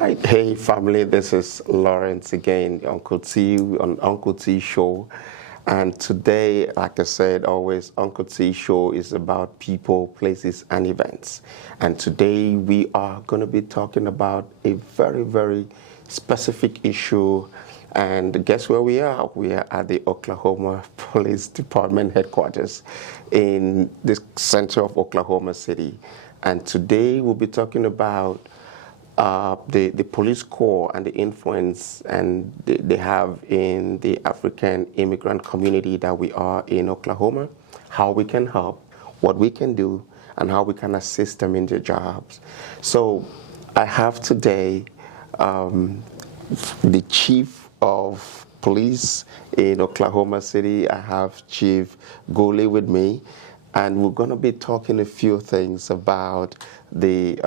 right, hey family, this is Lawrence again, Uncle T on Uncle T Show. And today, like I said, always Uncle T Show is about people, places, and events. And today we are going to be talking about a very, very specific issue. And guess where we are? We are at the Oklahoma Police Department headquarters in the center of Oklahoma City. And today we'll be talking about the police corps and the influence and they have in the African immigrant community that we are in Oklahoma, how we can help, what we can do, and how we can assist them in their jobs. So I have today the chief of police in Oklahoma City. I have Chief Gully with me. And we're going to be talking a few things about the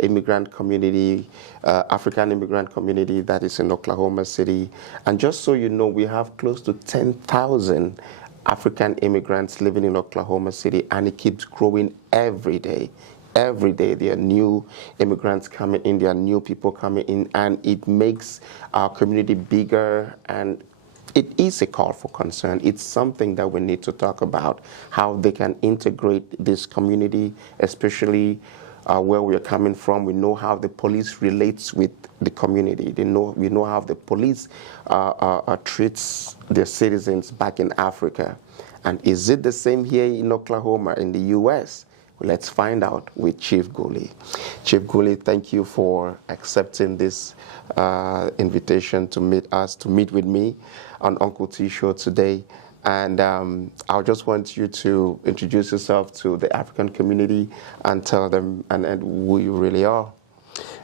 immigrant community, African immigrant community that is in Oklahoma City. And just so you know, we have close to 10,000 African immigrants living in Oklahoma City, and it keeps growing every day. Every day there are new immigrants coming in, there are new people coming in, and it makes our community bigger, and it is a call for concern. It's something that we need to talk about, how they can integrate this community, especially where we are coming from. We know how the police relates with the community. We know how the police treats their citizens back in Africa. And is it the same here in Oklahoma, in the U.S.? Let's find out with Chief Gully. Chief Gully, thank you for accepting this invitation to meet with me on Uncle T Show today. And I just want you to introduce yourself to the African community and tell them and who you really are.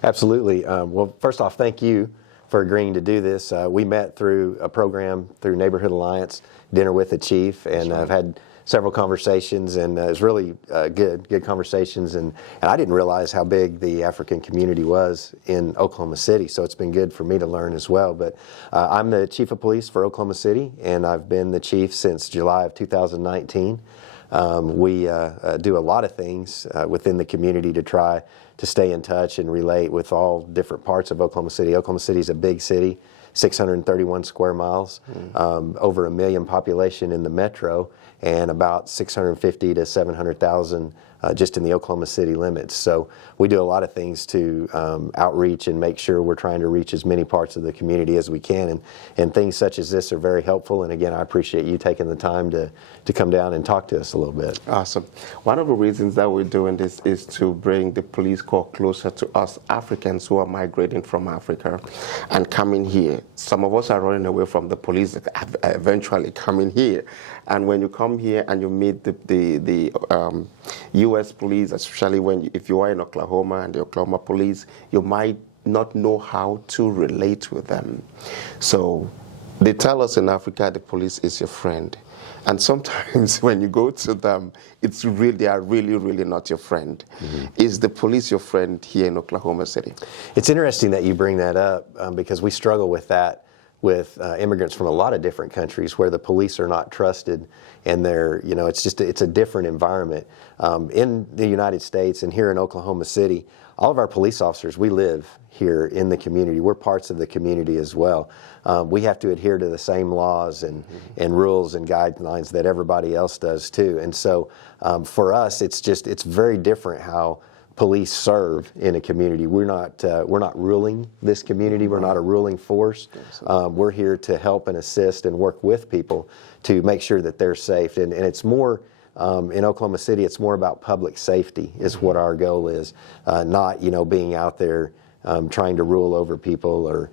Absolutely. Well, first off, thank you for agreeing to do this. We met through a program through Neighborhood Alliance, Dinner with the Chief, and I've had several conversations, and it was really good conversations, and I didn't realize how big the African community was in Oklahoma City, so it's been good for me to learn as well. But I'm the Chief of Police for Oklahoma City, and I've been the Chief since July of 2019. We do a lot of things within the community to try to stay in touch and relate with all different parts of Oklahoma City. Oklahoma City is a big city, 631 square miles, over 1 million population in the metro, and about 650 to 700,000 just in the Oklahoma City limits. So we do a lot of things to outreach and make sure we're trying to reach as many parts of the community as we can. And things such as this are very helpful. And again, I appreciate you taking the time to come down and talk to us a little bit. Awesome. One of the reasons that we're doing this is to bring the police corps closer to us Africans who are migrating from Africa and coming here. Some of us are running away from the police, eventually coming here. And when you come here and you meet the U.S. police, especially if you are in Oklahoma and the Oklahoma police, you might not know how to relate with them. So they tell us in Africa the police is your friend. And sometimes when you go to them, they are really not your friend. Mm-hmm. Is the police your friend here in Oklahoma City? It's interesting that you bring that up because we struggle with that with immigrants from a lot of different countries where the police are not trusted, and it's a different environment. In the United States and here in Oklahoma City, all of our police officers, we live here in the community. We're parts of the community as well. We have to adhere to the same laws and rules and guidelines that everybody else does too. And so for us, it's very different how police serve in a community. We're not ruling this community. We're not a ruling force. We're here to help and assist and work with people to make sure that they're safe. And it's more, in Oklahoma City, it's more about public safety is what our goal is, not being out there trying to rule over people or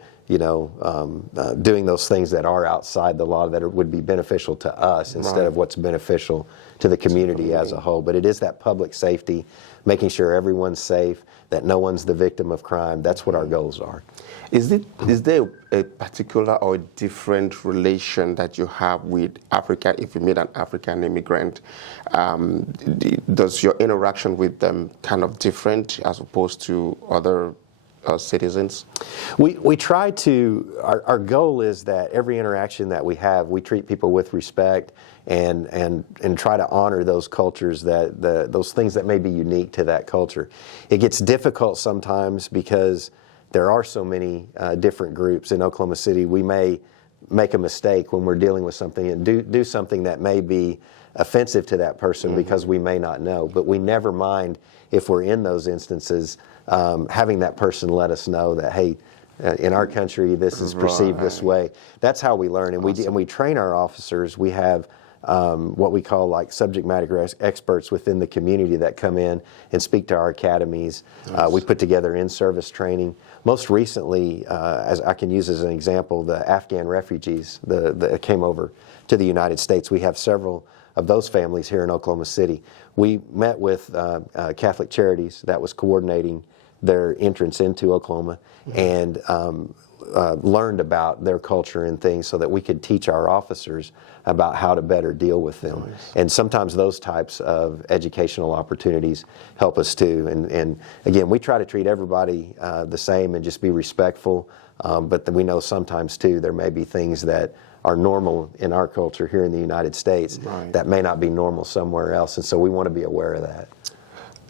doing those things that are outside the law that would be beneficial to us instead of what's beneficial to the community as a whole. But it is that public safety, making sure everyone's safe, that no one's the victim of crime. That's what our goals are. Is there a particular or different relation that you have with Africa if you meet an African immigrant? Does your interaction with them kind of different as opposed to other citizens? We try to, our goal is that every interaction that we have, we treat people with respect and try to honor those cultures, those things that may be unique to that culture. It gets difficult sometimes because there are so many different groups in Oklahoma City. We may make a mistake when we're dealing with something and do something that may be offensive to that person because we may not know. But we never mind if we're in those instances, having that person let us know that, hey, in our country, this is perceived this way. That's how we learn, and we train our officers. We have what we call like subject matter experts within the community that come in and speak to our academies. We put together in-service training. Most recently, as I can use as an example, the Afghan refugees that came over to the United States. We have several of those families here in Oklahoma City. We met with Catholic Charities that was coordinating their entrance into Oklahoma and learned about their culture and things so that we could teach our officers about how to better deal with them. And sometimes those types of educational opportunities help us too. And again, we try to treat everybody the same and just be respectful, but we know sometimes too there may be things that are normal in our culture here in the United States that may not be normal somewhere else, and so we want to be aware of that.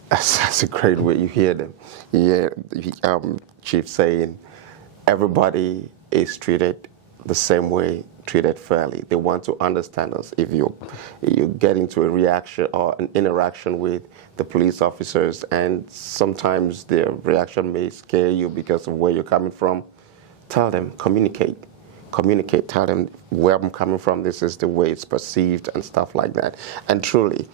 That's a great way you hear them. Yeah, Chief saying everybody is treated the same way, treated fairly. They want to understand us. If you get into a reaction or an interaction with the police officers, and sometimes their reaction may scare you because of where you're coming from, tell them, communicate, tell them where I'm coming from, this is the way it's perceived and stuff like that. And truly,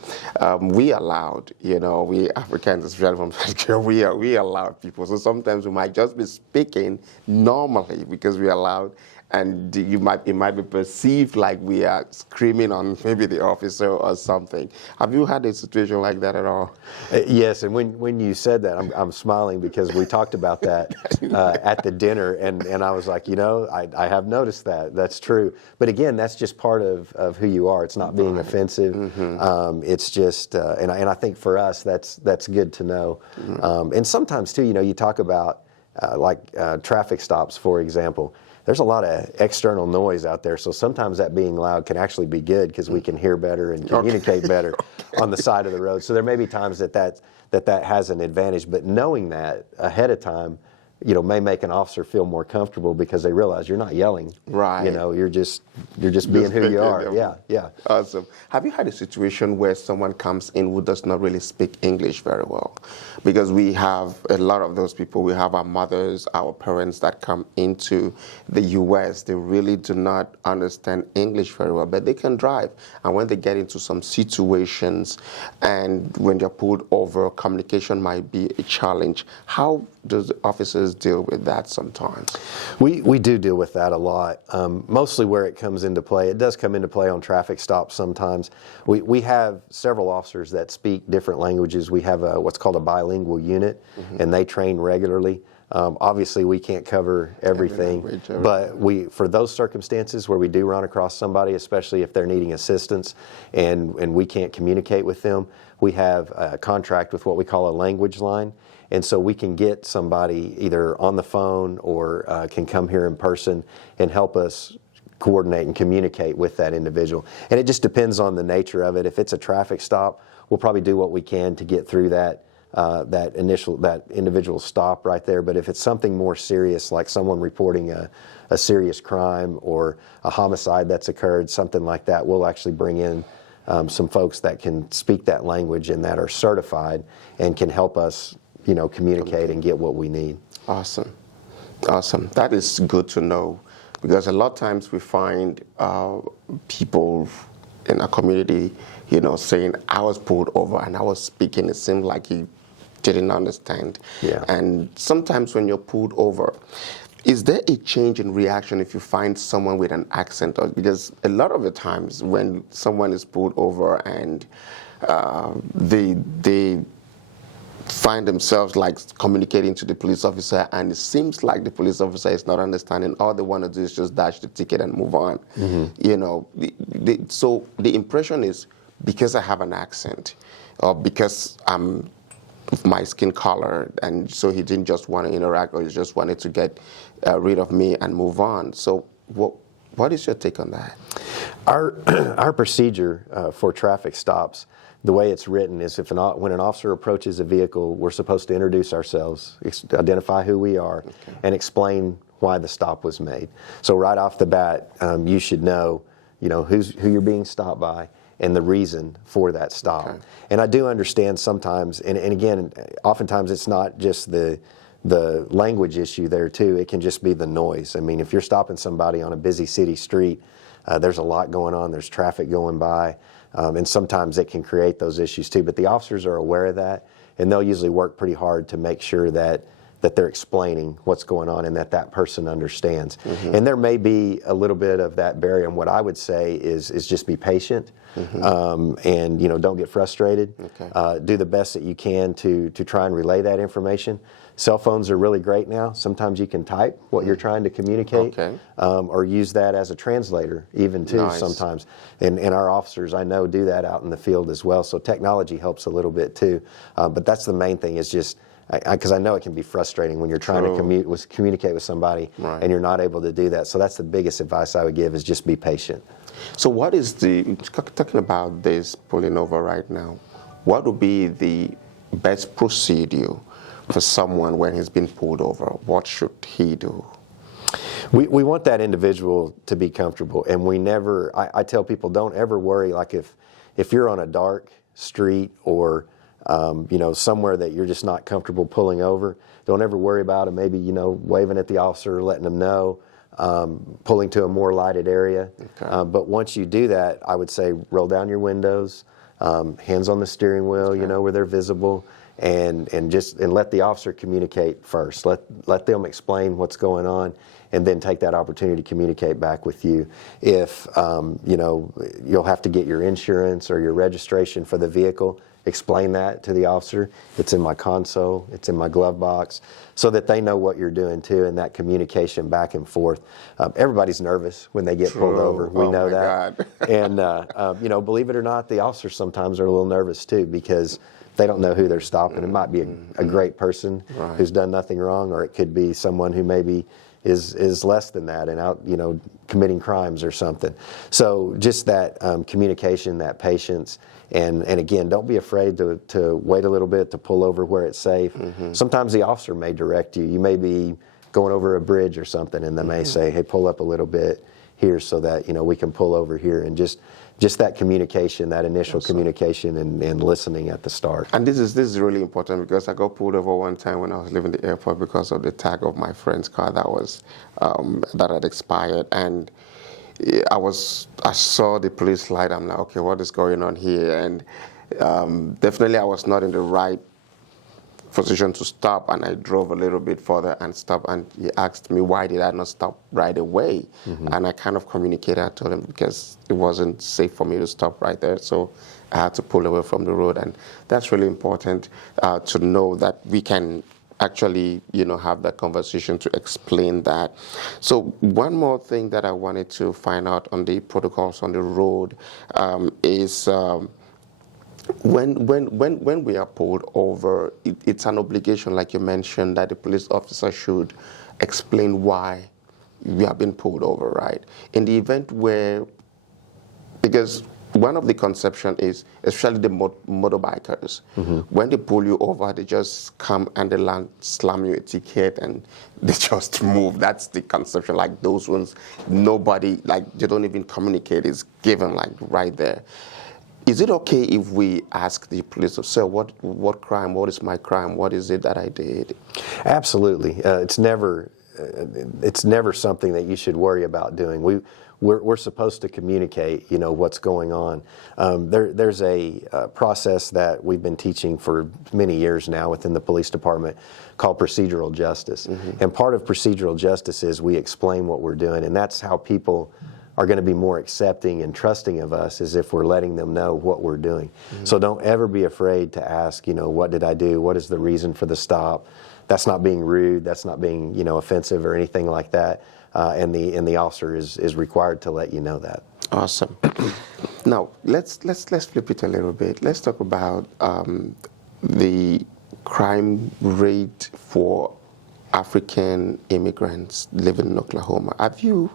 we allowed, we Africans, especially from Nigeria, we allowed people. So sometimes we might just be speaking normally because we allowed, and it might be perceived like we are screaming on maybe the officer or something. Have you had a situation like that at all? Yes, and when you said that, I'm smiling because we talked about that at the dinner, and I was like, I have noticed that. That's true. But again, that's just part of who you are. It's not being offensive. It's just, and I think for us, that's good to know. And sometimes too, you talk about traffic stops, for example. There's a lot of external noise out there, so sometimes that being loud can actually be good because we can hear better and communicate better on the side of the road. So there may be times that has an advantage, but knowing that ahead of time, may make an officer feel more comfortable because they realize you're not yelling. Right. You're just being who you are. Yeah. Awesome. Have you had a situation where someone comes in who does not really speak English very well? Because we have a lot of those people. We have our mothers, our parents that come into the U.S. They really do not understand English very well, but they can drive. And when they get into some situations and when they're pulled over, communication might be a challenge. How does the officers deal with that sometimes? We do deal with that a lot. Mostly where it comes into play, it does come into play on traffic stops sometimes. We have several officers that speak different languages. We have what's called a bilingual unit, and they train regularly. Obviously, we can't cover everything, but for those circumstances where we do run across somebody, especially if they're needing assistance and we can't communicate with them, we have a contract with what we call a language line. And so we can get somebody either on the phone or can come here in person and help us coordinate and communicate with that individual. And it just depends on the nature of it. If it's a traffic stop, we'll probably do what we can to get through that individual stop right there. But if it's something more serious, like someone reporting a serious crime or a homicide that's occurred, something like that, we'll actually bring in some folks that can speak that language and that are certified and can help us communicate and get what we need. Awesome. That is good to know, because a lot of times we find people in our community, saying, I was pulled over and I was speaking. It seemed like he didn't understand. Yeah. And sometimes when you're pulled over, is there a change in reaction if you find someone with an accent? Because a lot of the times when someone is pulled over and they find themselves communicating to the police officer, and it seems like the police officer is not understanding. All they want to do is just dash the ticket and move on. So the impression is, because I have an accent, or because I'm of my skin color, and so he didn't just want to interact, or he just wanted to get rid of me and move on. So what is your take on that? Our procedure for traffic stops the way it's written is when an officer approaches a vehicle, we're supposed to introduce ourselves, identify who we are, and explain why the stop was made. So right off the bat, you should know, who you're being stopped by and the reason for that stop. Okay. And I do understand sometimes, and again, oftentimes it's not just the language issue there too. It can just be the noise. I mean, if you're stopping somebody on a busy city street, there's a lot going on. There's traffic going by, and sometimes it can create those issues too. But the officers are aware of that, and they'll usually work pretty hard to make sure that they're explaining what's going on and that person understands. And there may be a little bit of that barrier. And what I would say is just be patient, and don't get frustrated. Okay. Do the best that you can to try and relay that information. Cell phones are really great now. Sometimes you can type what you're trying to communicate, Okay. Or use that as a translator even too. Nice. Sometimes. And our officers, I know, do that out in the field as well. So technology helps a little bit too. But that's the main thing, is just, because I know it can be frustrating when you're trying to communicate with somebody, right, and you're not able to do that. So that's the biggest advice I would give, is just be patient. So what is talking about this pulling over right now, what would be the best procedure for someone when he's been pulled over? What should he do? We want that individual to be comfortable, and I tell people, don't ever worry, like if you're on a dark street or somewhere that you're just not comfortable pulling over, don't ever worry about it. Maybe, waving at the officer, letting them know, pulling to a more lighted area. Okay. But once you do that, I would say roll down your windows, hands on the steering wheel, Okay. Where they're visible, and let the officer communicate first. Let them explain what's going on, and then take that opportunity to communicate back with you. If you'll have to get your insurance or your registration for the vehicle, explain that to the officer. It's in my console, it's in my glove box, so that they know what you're doing too, and that communication back and forth. Everybody's nervous when they get pulled over. We know that. God. And believe it or not, the officers sometimes are a little nervous too, because they don't know who they're stopping. It might be a great person Right. who's done nothing wrong, or it could be someone who maybe is less than that and out, committing crimes or something. So just that communication, that patience, and again, don't be afraid to wait a little bit, to pull over where it's safe. Sometimes the officer may direct you. You may be going over a bridge or something, and they may say, hey, pull up a little bit here so that we can pull over here. And just that communication, that initial communication, and listening at the start. And this is really important, because I got pulled over one time when I was leaving the airport because of the tag of my friend's car that had expired, and I saw the police light. I'm like, okay, what is going on here? And definitely I was not in the right position to stop, and I drove a little bit further and stopped, and he asked me, why did I not stop right away? And I kind of communicated. I told him because it wasn't safe for me to stop right there, so I had to pull away from the road. And that's really important to know that we can actually have that conversation to explain that. So one more thing that I wanted to find out on the protocols on the road is when we are pulled over, it's an obligation, like you mentioned, that the police officer should explain why we have been pulled over, right? In the event where, because one of the conception is, especially the motorbikers, when they pull you over, they just come and they slam you a ticket and they just move. That's the conception. Like those ones, nobody, like they don't even communicate. It's given like right there. Is it okay if we ask the police, sir, what crime, what is my crime, what is it that I did? Absolutely. It's never something that you should worry about doing. We're supposed to communicate, what's going on. There's a process that we've been teaching for many years now within the police department called procedural justice. And part of procedural justice is we explain what we're doing, and that's how people are going to be more accepting and trusting of us, is if we're letting them know what we're doing. So don't ever be afraid to ask, what did I do? What is the reason for the stop? That's not being rude. That's not being, offensive or anything like that. And the officer is required to let you know that. Awesome. Now let's flip it a little bit. Let's talk about the crime rate for African immigrants living in Oklahoma. Have you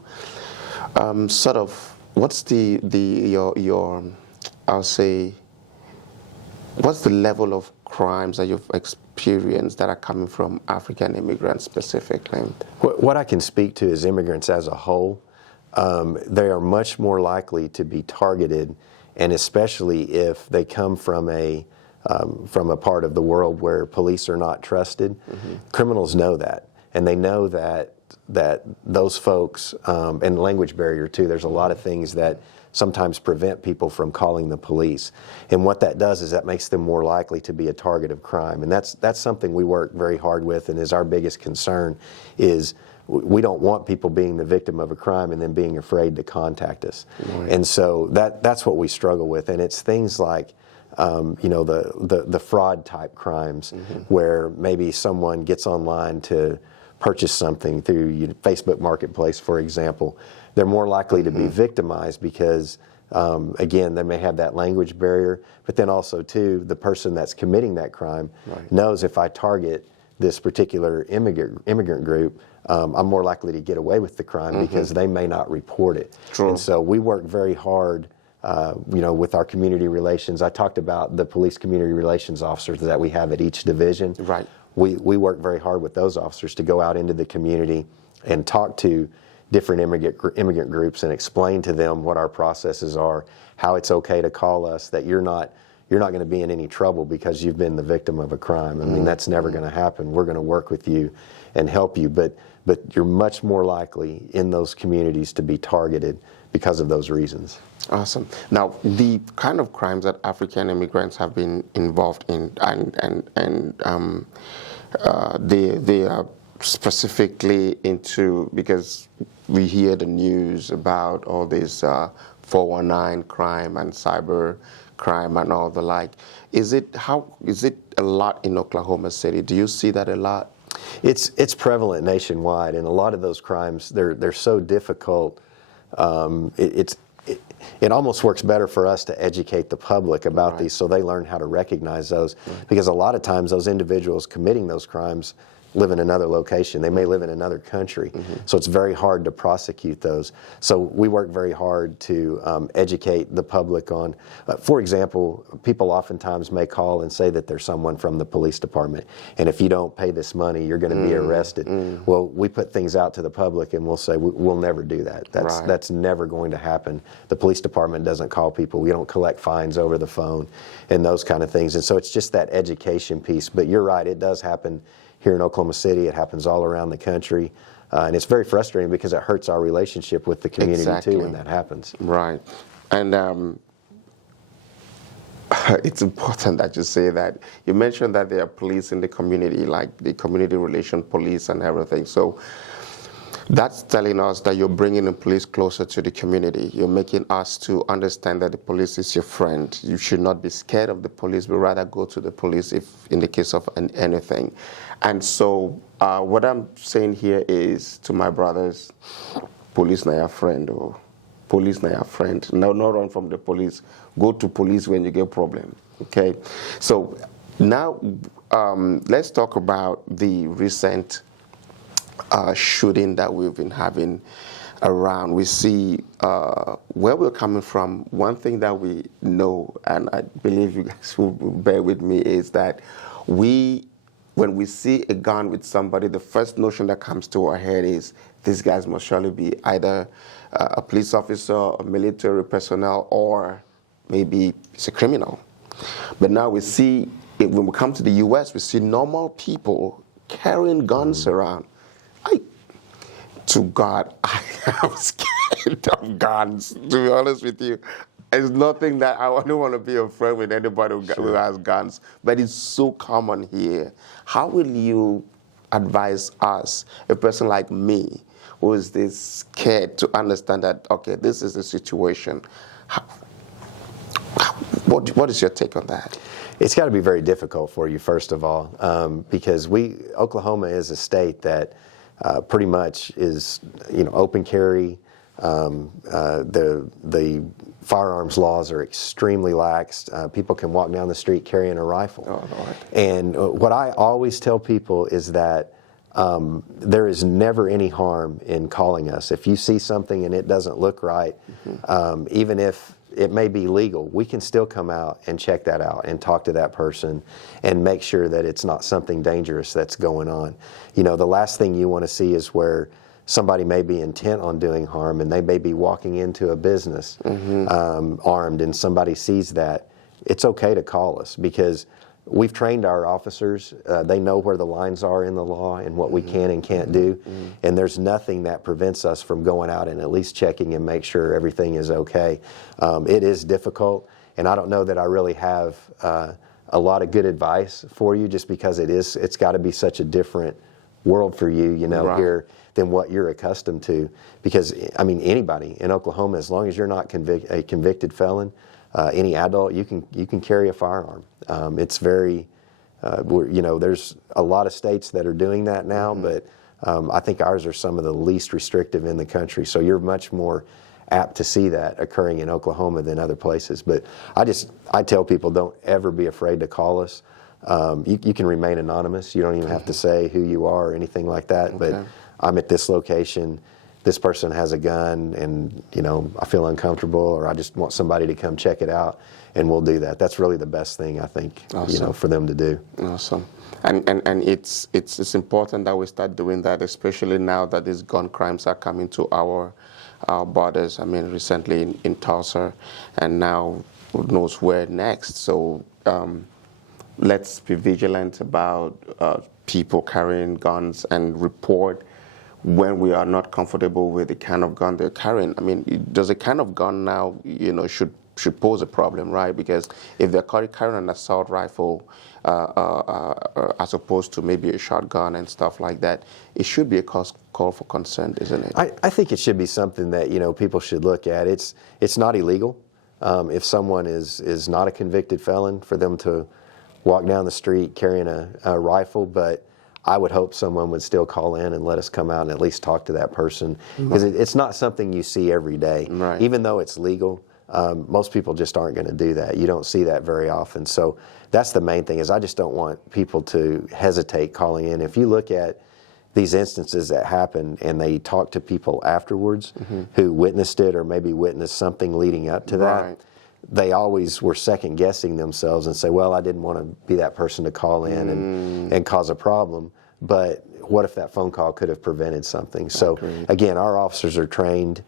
what's your I'll say what's the level of crimes that you've experienced that are coming from African immigrants specifically? What I can speak to is immigrants as a whole. They are much more likely to be targeted, and especially if they come from a part of the world where police are not trusted. Criminals know that, and they know that those folks, and language barrier too, there's a lot of things that sometimes prevent people from calling the police. And what that does is that makes them more likely to be a target of crime. And that's something we work very hard with, and is our biggest concern is we don't want people being the victim of a crime and then being afraid to contact us. Right. And so that's what we struggle with. And it's things like the fraud type crimes, where maybe someone gets online to purchase something through Facebook Marketplace, for example. They're more likely to be victimized because, again, they may have that language barrier, but then also, too, the person that's committing that crime knows if I target this particular immigrant group, I'm more likely to get away with the crime because they may not report it. True. And so we work very hard with our community relations. I talked about the police community relations officers that we have at each division. Right. We work very hard with those officers to go out into the community and talk to different immigrant groups and explain to them what our processes are, how it's okay to call us, that you're not going to be in any trouble because you've been the victim of a crime. I mean, that's never going to happen. We're going to work with you and help you, but you're much more likely in those communities to be targeted because of those reasons. Awesome. Now, the kind of crimes that African immigrants have been involved in, and they are specifically into, because we hear the news about all this 419 crime and cyber crime and all the like. Is it a lot in Oklahoma City? Do you see that a lot? It's prevalent nationwide, and a lot of those crimes, they're so difficult. It almost works better for us to educate the public about these, so they learn how to recognize those, because a lot of times those individuals committing those crimes live in another location. They may live in another country, so it's very hard to prosecute those. So we work very hard to educate the public on, for example, people oftentimes may call and say that there's someone from the police department, and if you don't pay this money, you're going to be arrested. Well, we put things out to the public and we'll say we'll never do that. That's never going to happen. The police department doesn't call people. We don't collect fines over the phone and those kind of things. And so it's just that education piece. But you're right, it does happen here in Oklahoma City. It happens all around the country. And it's very frustrating because it hurts our relationship with the community too when that happens. Right. And it's important that you say that. You mentioned that there are police in the community, like the community relation police and everything. So that's telling us that you're bringing the police closer to the community. You're making us to understand that the police is your friend. You should not be scared of the police, but rather go to the police if in the case of anything. And so what I'm saying here is to my brothers, police not your friend, or police not your friend. No, not run from the police. Go to police when you get a problem, okay? So now let's talk about the recent shooting that we've been having around. We see where we're coming from. One thing that we know, and I believe you guys will bear with me, is that when we see a gun with somebody, the first notion that comes to our head is these guys must surely be either a police officer, a military personnel, or maybe it's a criminal. But now we see, when we come to the U.S., we see normal people carrying guns around. To God, I am scared of guns, to be honest with you. It's nothing that I don't want to be a friend with anybody who has guns, but it's so common here. How will you advise us, a person like me, who is this scared, to understand that, okay, this is the situation? What is your take on that? It's got to be very difficult for you, first of all, because Oklahoma is a state that pretty much is, open carry. The firearms laws are extremely lax. People can walk down the street carrying a rifle. Oh, Lord. And what I always tell people is that there is never any harm in calling us. If you see something and it doesn't look right, even if it may be legal, we can still come out and check that out and talk to that person and make sure that it's not something dangerous that's going on. The last thing you want to see is where somebody may be intent on doing harm and they may be walking into a business armed, and somebody sees that. It's okay to call us, because we've trained our officers. They know where the lines are in the law and what we can and can't do. And there's nothing that prevents us from going out and at least checking and make sure everything is okay. It is difficult, and I don't know that I really have a lot of good advice for you, just because it's got to be such a different world for you, Right. here than what you're accustomed to. Because, I mean, anybody in Oklahoma, as long as you're not a convicted felon, any adult, you can carry a firearm. It's very, there's a lot of states that are doing that now, but I think ours are some of the least restrictive in the country. So you're much more apt to see that occurring in Oklahoma than other places. But I tell people, don't ever be afraid to call us. You can remain anonymous. You don't even have to say who you are or anything like that. Okay. But I'm at this location, this person has a gun, and I feel uncomfortable, or I just want somebody to come check it out, and we'll do that. That's really the best thing, I think, Awesome. for them to do. Awesome. And it's important that we start doing that, especially now that these gun crimes are coming to our borders. I mean, recently in Tulsa, and now who knows where next. So let's be vigilant about people carrying guns, and report when we are not comfortable with the kind of gun they're carrying. I mean, does a kind of gun now, should pose a problem, right? Because if they're carrying an assault rifle as opposed to maybe a shotgun and stuff like that, it should be a call for concern, isn't it? I think it should be something that people should look at. It's not illegal. If someone is not a convicted felon, for them to walk down the street carrying a rifle, but I would hope someone would still call in and let us come out and at least talk to that person, because it's not something you see every day. Right. Even though it's legal, most people just aren't going to do that. You don't see that very often. So that's the main thing, is I just don't want people to hesitate calling in. If you look at these instances that happen and they talk to people afterwards who witnessed it, or maybe witnessed something leading up to that, Right. they always were second guessing themselves and say, well, I didn't want to be that person to call in and cause a problem. But what if that phone call could have prevented something? So Agreed. again, our officers are trained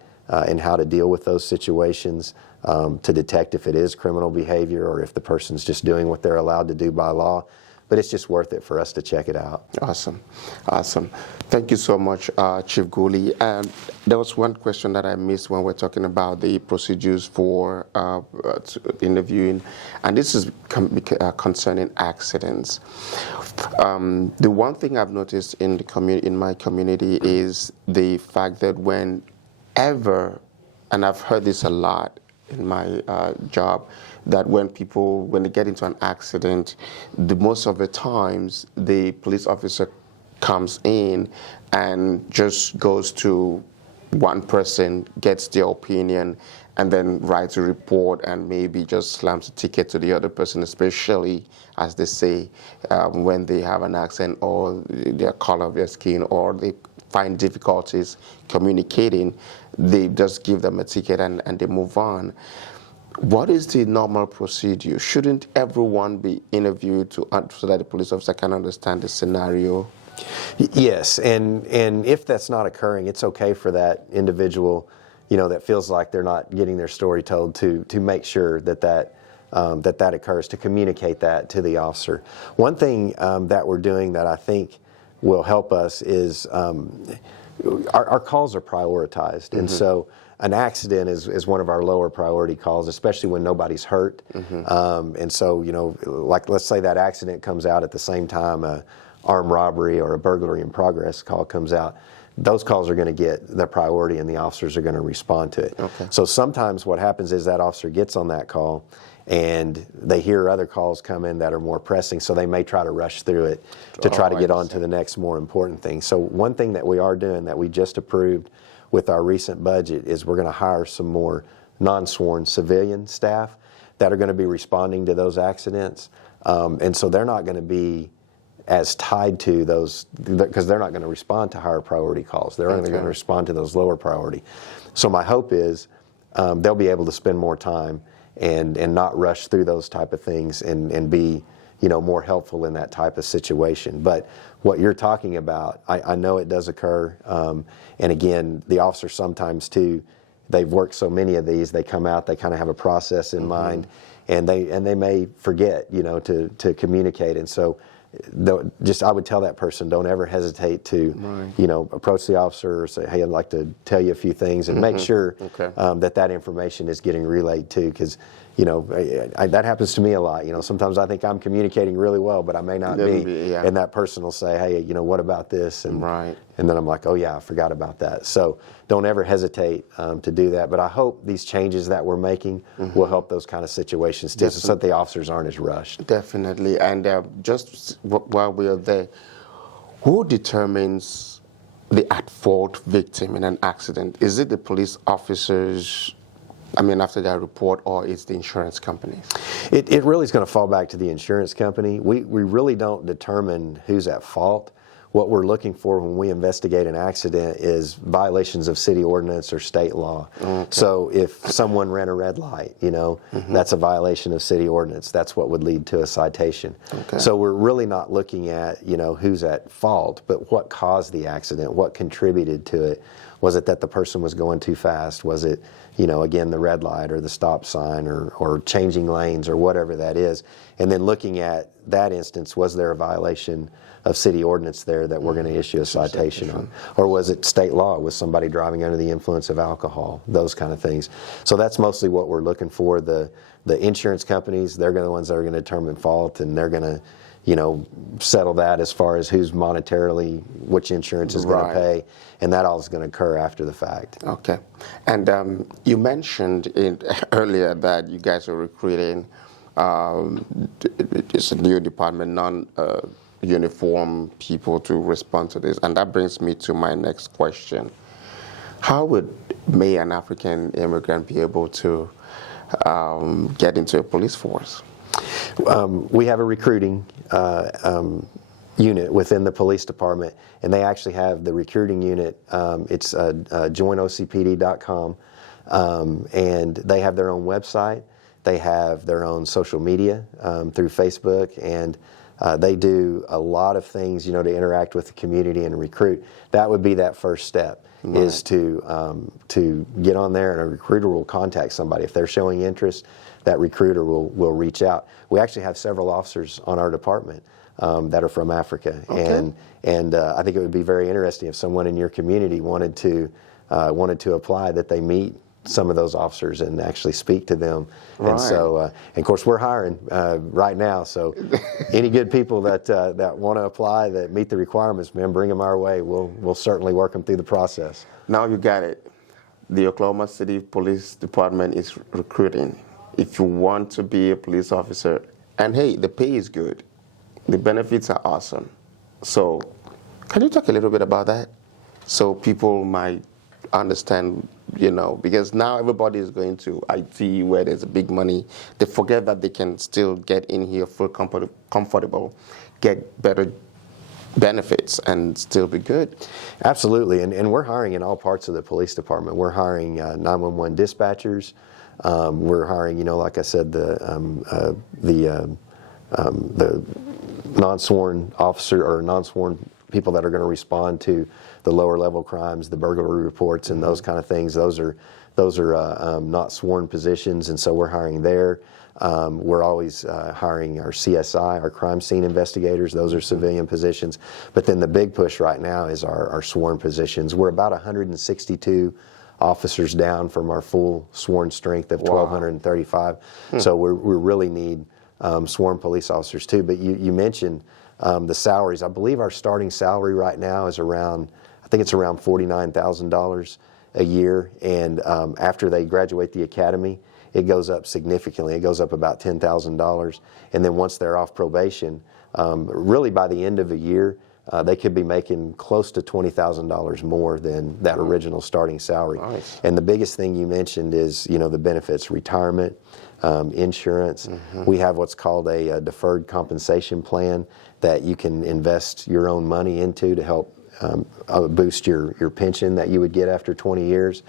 in how to deal with those situations, to detect if it is criminal behavior or if the person's just doing what they're allowed to do by law. But it's just worth it for us to check it out. Awesome. Thank you so much, Chief Gooley. And there was one question that I missed when we're talking about the procedures for interviewing, and this is concerning accidents. The one thing I've noticed in my community is the fact that whenever, and I've heard this a lot in my job, that when they get into an accident, most of the times the police officer comes in and just goes to one person, gets their opinion, and then writes a report and maybe just slams a ticket to the other person, especially, as they say, when they have an accident or their color of their skin, or they find difficulties communicating, they just give them a ticket and they move on. What is the normal procedure? Shouldn't everyone be interviewed so that the police officer can understand the scenario? Yes, and if that's not occurring, it's okay for that individual, that feels like they're not getting their story told, to make sure that occurs, to communicate that to the officer. One thing that we're doing that I think will help us is our calls are prioritized, and so an accident is one of our lower priority calls, especially when nobody's hurt. And so, like, let's say that accident comes out at the same time a armed robbery or a burglary in progress call comes out. Those calls are going to get the priority, and the officers are going to respond to it. Okay. So sometimes what happens is that officer gets on that call and they hear other calls come in that are more pressing, so they may try to rush through it to try to get on to the next more important thing. So one thing that we are doing that we just approved with our recent budget is we're going to hire some more non-sworn civilian staff that are going to be responding to those accidents. And so they're not going to be as tied to those, because they're not going to respond to higher priority calls. They're only going to respond to those lower priority. So my hope is they'll be able to spend more time and not rush through those type of things and be, you know, more helpful in that type of situation. But what you're talking about, I know it does occur. And again, the officers sometimes too, they've worked so many of these, they come out, they kind of have a process in mind, and they may forget, you know, to communicate. And so I would tell that person, don't ever hesitate to, you know, approach the officer or say, hey, I'd like to tell you a few things, and make sure that information is getting relayed too, because, you know, that happens to me a lot. You know, sometimes I think I'm communicating really well, but I may not be. And that person will say, hey, you know, what about this? And and then I'm like, oh yeah, I forgot about that. So don't ever hesitate to do that. But I hope these changes that we're making will help those kind of situations too, so that the officers aren't as rushed. Definitely. And just while we are there, who determines the at-fault victim in an accident? Is it the police officers, I mean, after that report, or is the insurance companies? It really is going to fall back to the insurance company. We really don't determine who's at fault. What we're looking for when we investigate an accident is violations of city ordinance or state law. So if someone ran a red light, you know, that's a violation of city ordinance. That's what would lead to a citation. So we're really not looking at, you know, who's at fault, but what caused the accident, what contributed to it. Was it that the person was going too fast? Was it, you know, again, the red light or the stop sign or changing lanes or whatever that is? And then looking at that instance, was there a violation of city ordinance there that we're going to issue a citation on? Or was it state law? Was somebody driving under the influence of alcohol? Those kind of things. So that's mostly what we're looking for. The insurance companies, they're the ones that are going to determine fault, and they're going to, you know, settle that as far as who's monetarily, which insurance is going to pay, and that all is going to occur after the fact. Okay. And you mentioned earlier that you guys are recruiting, it's a new department, non-uniform people to respond to this, and that brings me to my next question. How would an African immigrant be able to get into a police force? We have a recruiting unit within the police department, and they actually have the recruiting unit. It's joinocpd.com, and they have their own website. They have their own social media through Facebook, and they do a lot of things, you know, to interact with the community and recruit. That would be that first step, is to get on there, and a recruiter will contact somebody. If they're showing interest, that recruiter will reach out. We actually have several officers on our department that are from Africa, and I think it would be very interesting if someone in your community wanted to apply, that they meet some of those officers and actually speak to them. And so, and of course, we're hiring right now. So, any good people that want to apply, that meet the requirements, man, bring them our way. We'll certainly work them through the process. Now you got it. The Oklahoma City Police Department is recruiting. If you want to be a police officer, and hey, the pay is good, the benefits are awesome. So, can you talk a little bit about that, so people might understand, you know, because now everybody is going to IT where there's big money. They forget that they can still get in here, feel comfortable, get better benefits, and still be good. Absolutely, and we're hiring in all parts of the police department. We're hiring 911 dispatchers. We're hiring, you know, like I said, the non-sworn officer or non-sworn people that are going to respond to the lower level crimes, the burglary reports, and those kind of things. Those are not sworn positions, and so we're hiring there. We're always hiring our CSI, our crime scene investigators. Those are civilian positions. But then the big push right now is our sworn positions. We're about 162 officers down from our full sworn strength of 1,235. So we really need sworn police officers too. But you mentioned the salaries. I believe our starting salary right now is around, I think it's around $49,000 a year. And after they graduate the academy, it goes up significantly. It goes up about $10,000. And then once they're off probation, really by the end of a year, they could be making close to $20,000 more than that original starting salary. Nice. And the biggest thing you mentioned is, you know, the benefits, retirement, insurance. We have what's called a deferred compensation plan that you can invest your own money into to help boost your pension that you would get after 20 years.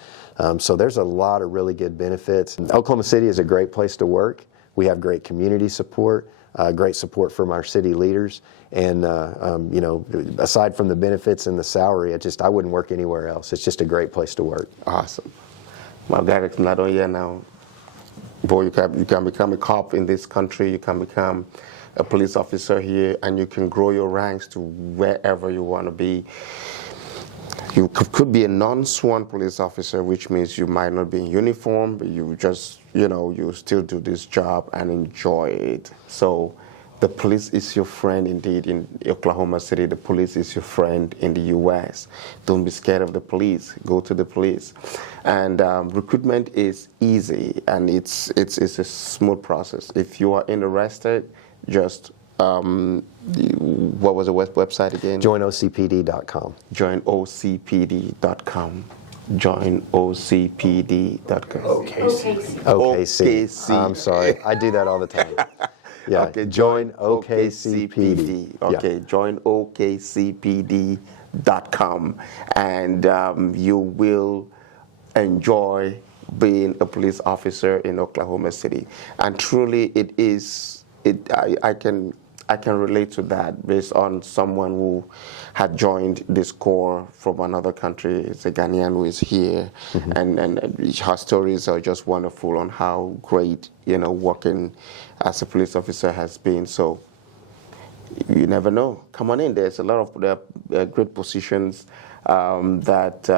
So there's a lot of really good benefits. Oklahoma City is a great place to work. We have great community support, great support from our city leaders, and you know, aside from the benefits and the salary, I wouldn't work anywhere else. It's just a great place to work. Awesome. My director not only here now. Boy, you can become a cop in this country. You can become a police officer here, and you can grow your ranks to wherever you want to be. You could be a non-sworn police officer, which means you might not be in uniform, but you just, you know, you still do this job and enjoy it. So the police is your friend indeed in Oklahoma City. The police is your friend in the U.S. Don't be scared of the police. Go to the police. And recruitment is easy, and it's a smooth process. If you are interested, just what was the website again? JoinOCPD.com. JoinOCPD.com. JoinOCPD.com. OKC. I'm sorry. I do that all the time. Yeah. Okay, join OKCPD. Okay, Yeah. join OKCPD.com, and you will enjoy being a police officer in Oklahoma City. And truly, it is. I can relate to that based on someone who had joined this corps from another country. It's a Ghanaian who is here, and her stories are just wonderful on how great, you know, working as a police officer has been. So you never know. Come on in. There's a lot of great positions that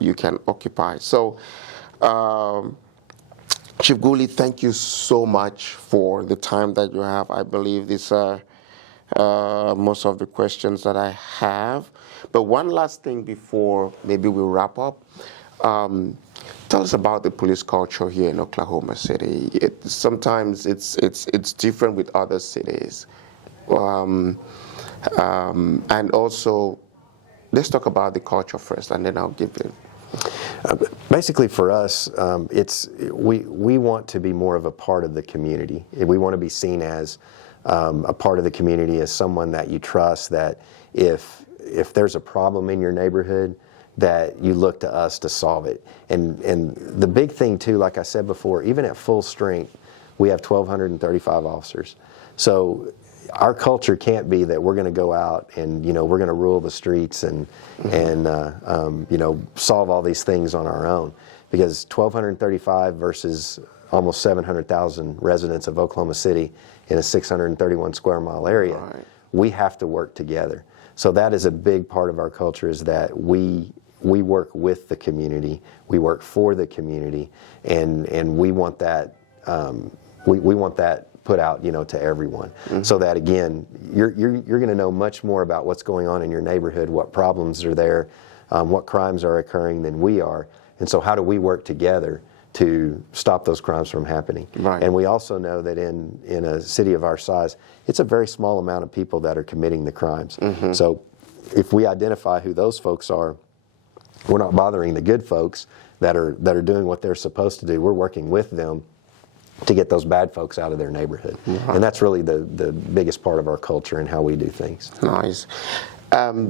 you can occupy. So. Chief Gooley, thank you so much for the time that you have. I believe these are most of the questions that I have. But one last thing before maybe we wrap up. Tell us about the police culture here in Oklahoma City. Sometimes it's different with other cities. And also, let's talk about the culture first, and then I'll give it. Basically, for us, we want to be more of a part of the community. We want to be seen as a part of the community, as someone that you trust. That if there's a problem in your neighborhood, that you look to us to solve it. And the big thing too, like I said before, even at full strength, we have 1,235 officers. So our culture can't be that we're going to go out and, you know, we're going to rule the streets and you know, solve all these things on our own, because 1,235 versus almost 700,000 residents of Oklahoma City in a 631 square mile area, right. We have to work together. So that is a big part of our culture, is that we work with the community, we work for the community, and we want that we want that put out, you know, to everyone, so that again, you're going to know much more about what's going on in your neighborhood, what problems are there, what crimes are occurring than we are, and so how do we work together to stop those crimes from happening? Right. And we also know that in a city of our size, it's a very small amount of people that are committing the crimes. So if we identify who those folks are, we're not bothering the good folks that are doing what they're supposed to do. We're working with them to get those bad folks out of their neighborhood. And that's really the biggest part of our culture and how we do things. Nice.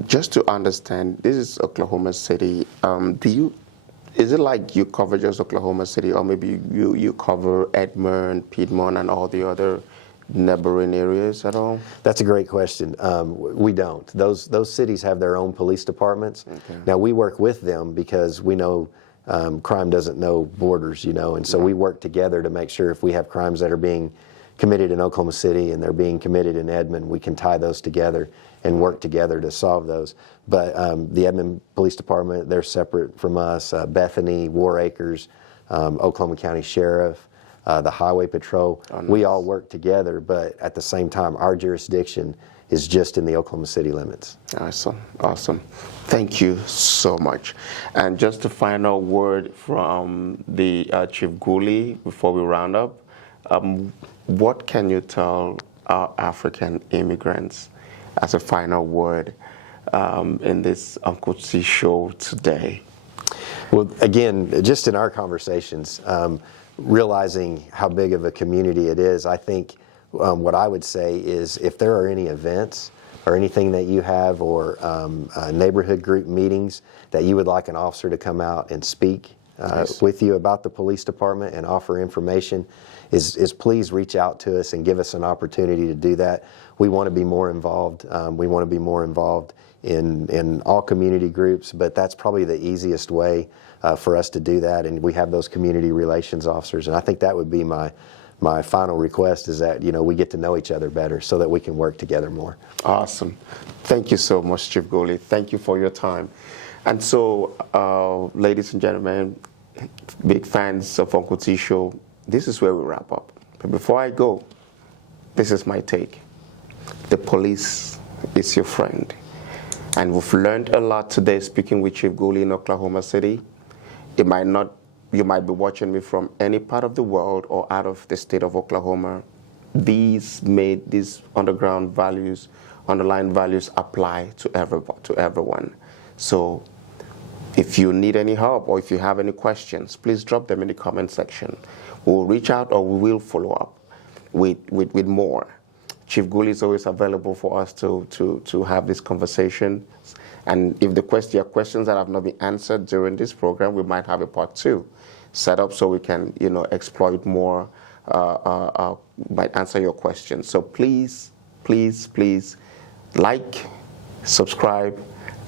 Just to understand, this is Oklahoma City. Is it like you cover just Oklahoma City, or maybe you cover Edmond, Piedmont, and all the other neighboring areas at all? That's a great question. We don't. Those cities have their own police departments. Okay. Now, we work with them because we know crime doesn't know borders, you know, and so we work together to make sure if we have crimes that are being committed in Oklahoma City and they're being committed in Edmond, we can tie those together and work together to solve those. But the Edmond Police Department, they're separate from us. Bethany, War Acres, Oklahoma County Sheriff, the Highway Patrol, we all work together, but at the same time, our jurisdiction is just in the Oklahoma City limits. Awesome, awesome. Thank you so much. And just a final word from the Chief Gooley before we round up. What can you tell our African immigrants as a final word in this Uncle C show today? Well, again, just in our conversations, realizing how big of a community it is, I think what I would say is if there are any events or anything that you have, or neighborhood group meetings that you would like an officer to come out and speak with you about the police department and offer information, is please reach out to us and give us an opportunity to do that. We want to be more involved. We want to be more involved in all community groups, but that's probably the easiest way for us to do that, and we have those community relations officers, and I think that would be my final request, is that we get to know each other better so that we can work together more. Awesome. Thank you so much, Chief Goley. Thank you for your time. And so, ladies and gentlemen, big fans of Uncle T Show, this is where we wrap up. But before I go, this is my take. The police is your friend. And we've learned a lot today speaking with Chief Goley in Oklahoma City. You might be watching me from any part of the world or out of the state of Oklahoma. These underlying values apply to everyone. So if you need any help or if you have any questions, please drop them in the comment section. We'll reach out or we will follow up with more. Chief Goley is always available for us to have this conversation. And if your questions that have not been answered during this program, we might have a part 2 set up so we can, exploit more, might answer your questions. So please, please, please like, subscribe,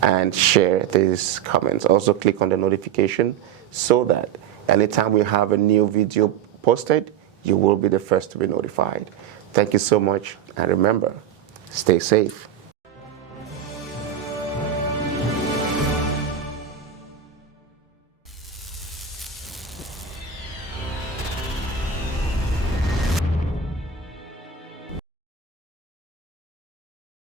and share these comments. Also click on the notification so that anytime we have a new video posted, you will be the first to be notified. Thank you so much, and remember, stay safe.